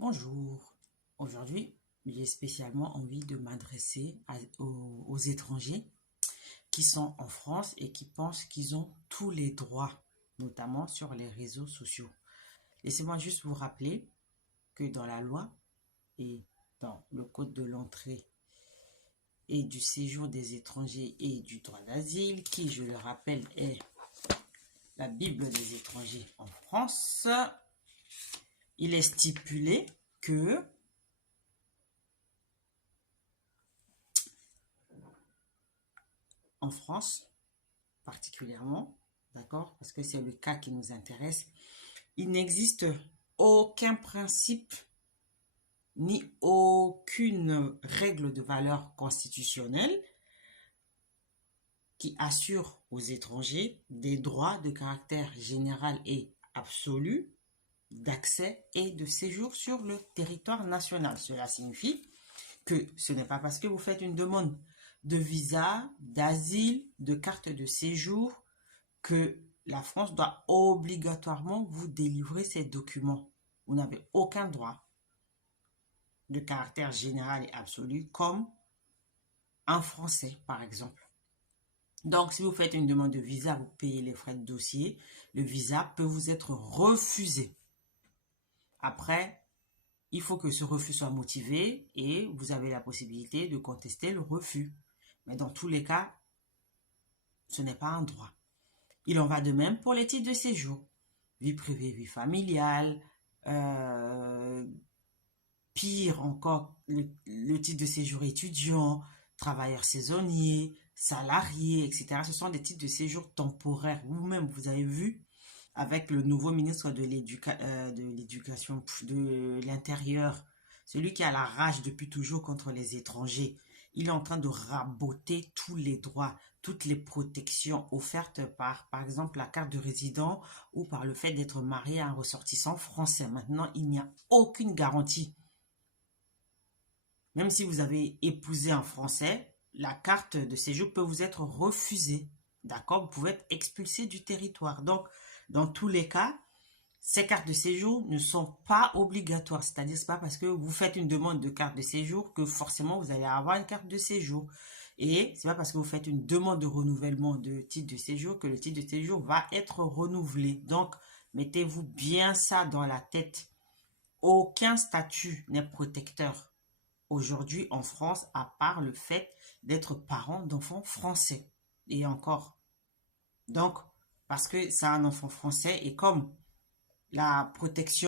Bonjour. Aujourd'hui, j'ai spécialement envie de m'adresser aux étrangers qui sont en France et qui pensent qu'ils ont tous les droits, notamment sur les réseaux sociaux. Laissez-moi juste vous rappeler que dans la loi et dans le code de l'entrée et du séjour des étrangers et du droit d'asile, qui, je le rappelle, est la Bible des étrangers en France, il est stipulé que en France, particulièrement, d'accord, parce que c'est le cas qui nous intéresse, il n'existe aucun principe ni aucune règle de valeur constitutionnelle qui assure aux étrangers des droits de caractère général et absolu d'accès et de séjour sur le territoire national. Cela signifie que ce n'est pas parce que vous faites une demande de visa, d'asile, de carte de séjour que la France doit obligatoirement vous délivrer ces documents. Vous n'avez aucun droit de caractère général et absolu comme un Français, par exemple. Donc, si vous faites une demande de visa, vous payez les frais de dossier, le visa peut vous être refusé. Après, il faut que ce refus soit motivé et vous avez la possibilité de contester le refus. Mais dans tous les cas, ce n'est pas un droit. Il en va de même pour les titres de séjour. Vie privée, vie familiale, pire encore, le titre de séjour étudiant, travailleur saisonnier, salarié, etc. Ce sont des titres de séjour temporaires. Vous-même, vous avez vu avec le nouveau ministre de l'éducation, de l'Intérieur, celui qui a la rage depuis toujours contre les étrangers. Il est en train de raboter tous les droits, toutes les protections offertes par exemple, la carte de résident ou par le fait d'être marié à un ressortissant français. Maintenant, il n'y a aucune garantie. Même si vous avez épousé un Français, la carte de séjour peut vous être refusée. D'accord? Vous pouvez être expulsé du territoire. Donc, dans tous les cas, ces cartes de séjour ne sont pas obligatoires. C'est-à-dire, ce n'est pas parce que vous faites une demande de carte de séjour que forcément vous allez avoir une carte de séjour. Et ce n'est pas parce que vous faites une demande de renouvellement de titre de séjour que le titre de séjour va être renouvelé. Donc, mettez-vous bien ça dans la tête. Aucun statut n'est protecteur aujourd'hui en France, à part le fait d'être parent d'enfants français. Et encore. Donc, parce que c'est un enfant français et comme la protection